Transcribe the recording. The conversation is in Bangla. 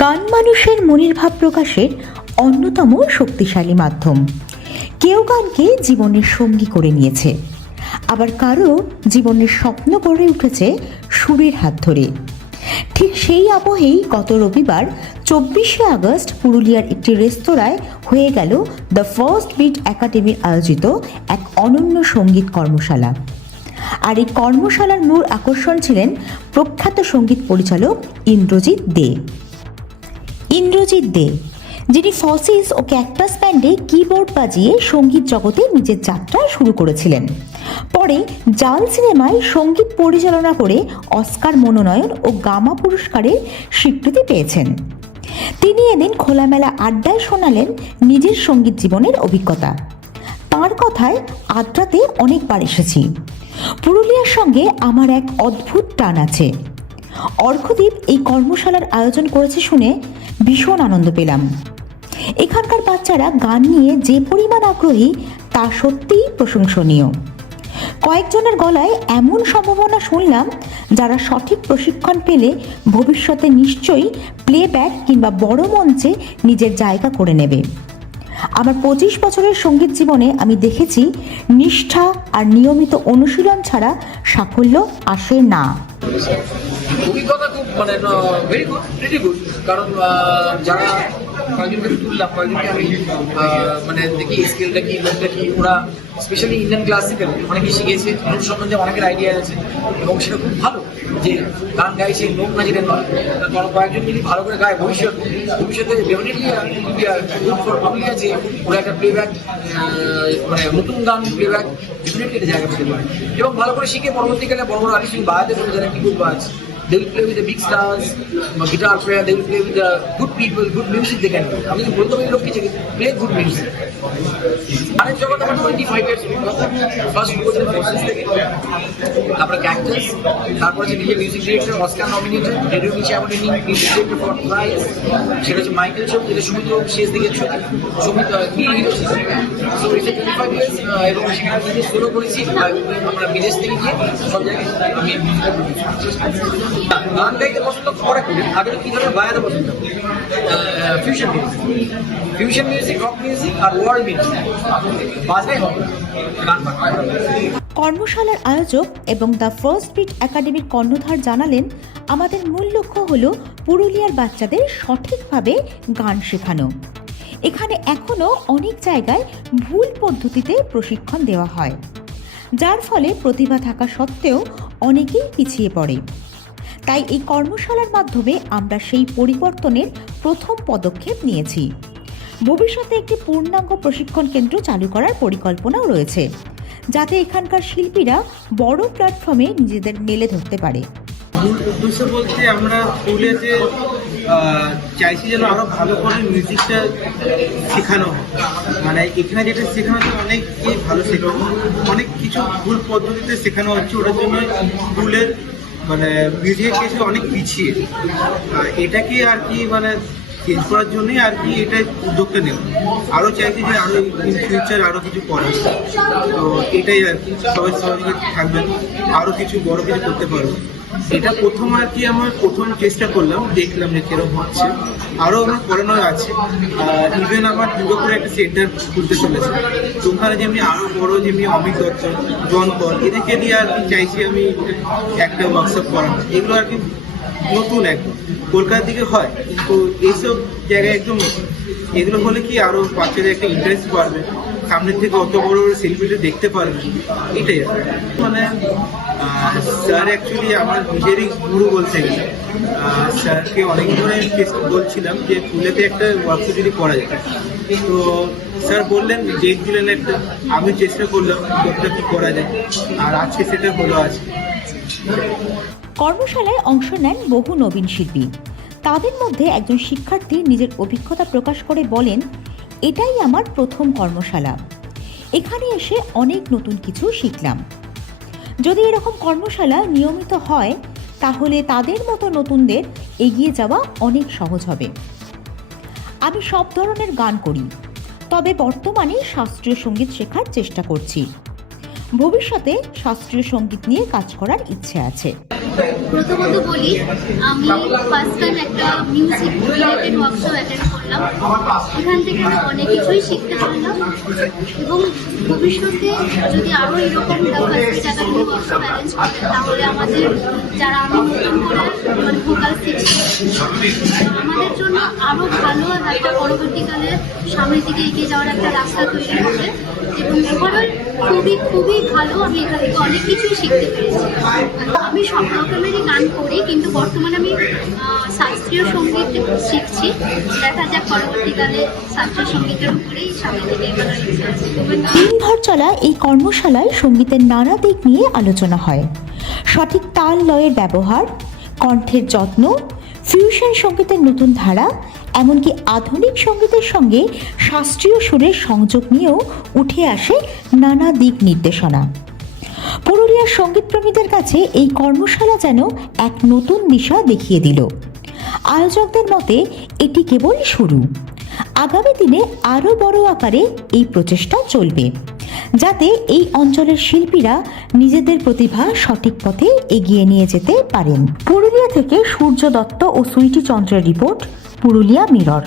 গান মানুষের মনের ভাব প্রকাশের অন্যতম শক্তিশালী মাধ্যম। কেউ গানকে জীবনের সঙ্গী করে নিয়েছে। আবার কারও জীবনের স্বপ্ন গড়ে উঠেছে সুরের হাত ধরে। ঠিক সেই আবহেই গত রবিবার চব্বিশে আগস্ট পুরুলিয়ার একটি রেস্তোরাঁয় হয়ে গেল দ্য ফার্স্ট বিট একাডেমির আয়োজিত এক অনন্য সংগীত কর্মশালা। আর এই কর্মশালার মূল আকর্ষণ ছিলেন প্রখ্যাত সংগীত পরিচালক ইন্দ্রজিৎ দে। ইন্দ্রজিৎ দে, যিনি ফসিস ও ক্যাকটাস ব্যান্ডে কিবোর্ড বাজিয়ে সংগীত জগতে নিজের যাত্রা শুরু করেছিলেন। পরে জাল সিনেমায় সংগীত পরিচালনা করে অস্কার মনোনয়ন ও গামা পুরস্কারের স্বীকৃতি পেয়েছেন। তিনি এদিন খোলামেলা আড্ডায় শোনালেন নিজের সংগীত জীবনের অভিজ্ঞতা। তার কথায় আড্ডাতে অনেকবার এসেছি। পুরুলিয়ার সঙ্গে আমার এক অদ্ভুত টান আছে। অর্ঘদ্বীপ এই কর্মশালার আয়োজন করেছে শুনে ভীষণ আনন্দ পেলাম। এখানকার বাচ্চারা গান নিয়ে যে পরিমাণ আগ্রহী, তা সত্যিই প্রশংসনীয়। কয়েকজনের গলায় এমন সম্ভাবনা শুনলাম, যারা সঠিক প্রশিক্ষণ পেলে ভবিষ্যতে নিশ্চয়ই প্লেব্যাক কিংবা বড় মঞ্চে নিজের জায়গা করে নেবে। আমার পঁচিশ বছরের সংগীত জীবনে আমি দেখেছি, নিষ্ঠা আর নিয়মিত অনুশীলন ছাড়া সাফল্য আসে না। অভিজ্ঞতা খুব মানে ভেরি গুড প্রিটি গুড কারণ যারা কয়েকজনকে তুললাম, কয়েকজনকে আমি মানে দেখি স্কেলটা কি লোকটা কি, ওরা স্পেশালি ইন্ডিয়ান ক্লাসিক্যাল অনেকে শিখেছে নোট সম্বন্ধে অনেকের আইডিয়া আছে, এবং সেটা খুব ভালো যে গান গাইছে লোক না যেটা নয়। কারণ কয়েকজন যদি ভালো করে গায়, ভবিষ্যৎ, ভবিষ্যতে ডেফিনেটলি গুড ফর পাবলিক আছে ওরা একটা প্লেব্যাক মানে নতুন গান প্লেব্যাক ডেফিনেটলি একটা জায়গা পেতে পারে এবং ভালো করে শিখে পরবর্তীকালে বড় বড় আর্টিস্ট বাজাতে পারে যারা কি কিবোর্ড বাজ they will play with the big stars, guitar player, they will play with the good people, good music they can do. আমি তো বলতে পারি লোককে যে প্লে গুড মিউজিক গানের জগৎ আমার টোয়েন্টি ফাইভ ইয়ার্স ফার্স্ট বছর প্রসেস থেকে তারপরে ক্যাক্টাস তারপরে যে নিজে music director Oscar nominated radio নিচে আমাদের মিউজিক ডিরেক্টর ফর প্রাইজ সেটা হচ্ছে মাইকেল শো যেটা সুমিত্র শেষ দিকে সুমিত সো এটা টোয়েন্টি ফাইভ ইয়ার্স এবং সেখানে নিজে শুরু করেছি আমরা বিদেশ থেকে গিয়ে সব জায়গায় আমি গান গাইতে পছন্দ করি আগে কি ধরনের পছন্দ? Fusion music fusion music rock music আর ওয়ার্ল্ড মিউজিক হবে গান কর্মশালার আয়োজক এবং দ্য ফার্স্ট বিট একাডেমির কর্ণধার জানালেন আমাদের মূল লক্ষ্য হল পুরুলিয়ার বাচ্চাদের সঠিকভাবে গান শেখানো। এখানে এখনও অনেক জায়গায় ভুল পদ্ধতিতে প্রশিক্ষণ দেওয়া হয় যার ফলে প্রতিভা থাকা সত্ত্বেও অনেকেই পিছিয়ে পড়ে। তাই এই কর্মশালার মাধ্যমে আমরা সেই পরিবর্তনের প্রথম পদক্ষেপ নিয়েছি। ভবিষ্যতে একটি পূর্ণাঙ্গ প্রশিক্ষণ কেন্দ্র চালু করার পরিকল্পনাও রয়েছে যাতে এখানকার শিল্পীরা বড় প্ল্যাটফর্মে নিজেদের মেলে ধরতে পারে। উদ্দেশ্য বলতে আমরা পুরুলিয়াতে আহ, চাইছি যেন আরও ভালো করে মিউজিকটা শেখানো হয় মানে এখানে যেটা শেখানো হচ্ছে অনেকই ভালো শেখানো। অনেক কিছু ভুল পদ্ধতিতে শেখানো হচ্ছে। ওটার জন্য স্কুলের মানে মিউজিক কেসে অনেক পিছিয়ে। এটাকে আর কি মানে চেঞ্জ করার জন্যই আর কি এটা উদ্যোগটা নেব আরও চাইছি যে আরও ইন ফিউচার আরও কিছু করার। তো এটাই আর কি, সবাই সহযোগিতা থাকবেন আরও কিছু বড় কিছু করতে পারব। এটা প্রথম আর কি আমার প্রথম চেষ্টা করলাম, দেখলাম যে কীরকম হচ্ছে। আরও আমার করানোর আছে। ইভেন আমার দুর্গাপুরে একটা সেন্টার খুলতে চলেছে। তো ওখানে যে আমি আরও বড় যে আমি অমিত দত্ত জন এদেরকে দিয়ে আর কি চাইছি আমি একটা ওয়ার্কশপ করানো এগুলো আর কি নতুন একদম। কলকাতার দিকে হয়। তো এইসব জায়গায় একদম। এগুলো হলে কি আরও বাচ্চাদের একটা ইন্টারেস্ট বাড়বে। সামনের থেকে অত বড় সেলিব্রিটি দেখতে পারবে এটাই মানে স্যার অ্যাকচুয়ালি আমার নিজেরই গুরু বলতে গেলে। স্যারকে অনেক চেষ্টা বলছিলাম যে পুলেতে একটা ওয়ার্কশপ যদি করা যায়। তো স্যার বললেন ডেট দিলেন একটা আমি চেষ্টা করলাম কতটা কি করা যায়। আর আজকে সেটা হলো আছে কর্মশালায় অংশ নেন বহু নবীন শিল্পী। তাদের মধ্যে একজন শিক্ষার্থী নিজের অভিজ্ঞতা প্রকাশ করে বলেন এটাই আমার প্রথম কর্মশালা। এখানে এসে অনেক নতুন কিছু শিখলাম। যদি এরকম কর্মশালা নিয়মিত হয়, তাহলে তাদের মতো নতুনদের এগিয়ে যাওয়া অনেক সহজ হবে। আমি সব ধরনের গান করি, তবে বর্তমানে শাস্ত্রীয় সংগীত শেখার চেষ্টা করছি। ভবিষ্যতে শাস্ত্রীয় সংগীত নিয়ে কাজ করার ইচ্ছে আছে। প্রথমত বলি, আমি ফার্স্ট টাইম একটা মিউজিক রিলেটেড ওয়ার্কশপ অ্যাটেন্ড করলাম এখান থেকে আমি অনেক কিছুই শিখতে পারলাম। এবং ভবিষ্যতে যদি আরও এরকম তাহলে আমাদের, যারা আমি নতুন করে মানে ভোকাল আমাদের জন্য আরও ভালো একটা পরবর্তীকালে সামনের দিকে এগিয়ে যাওয়ার একটা রাস্তা তৈরি হবে। এবং ওভারঅল খুবই খুবই ভালো। আমি এখান থেকে অনেক কিছুই শিখতে পেরেছি। আমি সব রকমেরই গান করি, কিন্তু বর্তমানে আমি শাস্ত্রীয় সংগীত শিখছি। দেখা যাক পরবর্তীকালে শাস্ত্রীয় সঙ্গীতের উপরেই ইচ্ছা আছে। দিনভর চলা এই কর্মশালায় সঙ্গীতের নানা দিক নিয়ে আলোচনা হয়। সঠিক তাল লয়ের ব্যবহার, কণ্ঠের যত্ন ফিউশন সঙ্গীতের নতুন ধারা এমনকি আধুনিক সঙ্গীতের সঙ্গে শাস্ত্রীয় সুরের সংযোগ নিয়েও উঠে আসে নানা দিক নির্দেশনা। পুরুলিয়ার সঙ্গীতপ্রেমীদের কাছে এই কর্মশালা যেন এক নতুন দিশা দেখিয়ে দিল। আয়োজকদের মতে, এটি কেবল শুরু। আগামী দিনে আরও বড় আকারে এই প্রচেষ্টা চলবে, যাতে এই অঞ্চলের শিল্পীরা নিজেদের প্রতিভা সঠিক পথে এগিয়ে নিয়ে যেতে পারেন। পুরুলিয়া থেকে সূর্য দত্ত ও সুইটি চন্দ্রের রিপোর্ট পুরুলিয়া মিরর।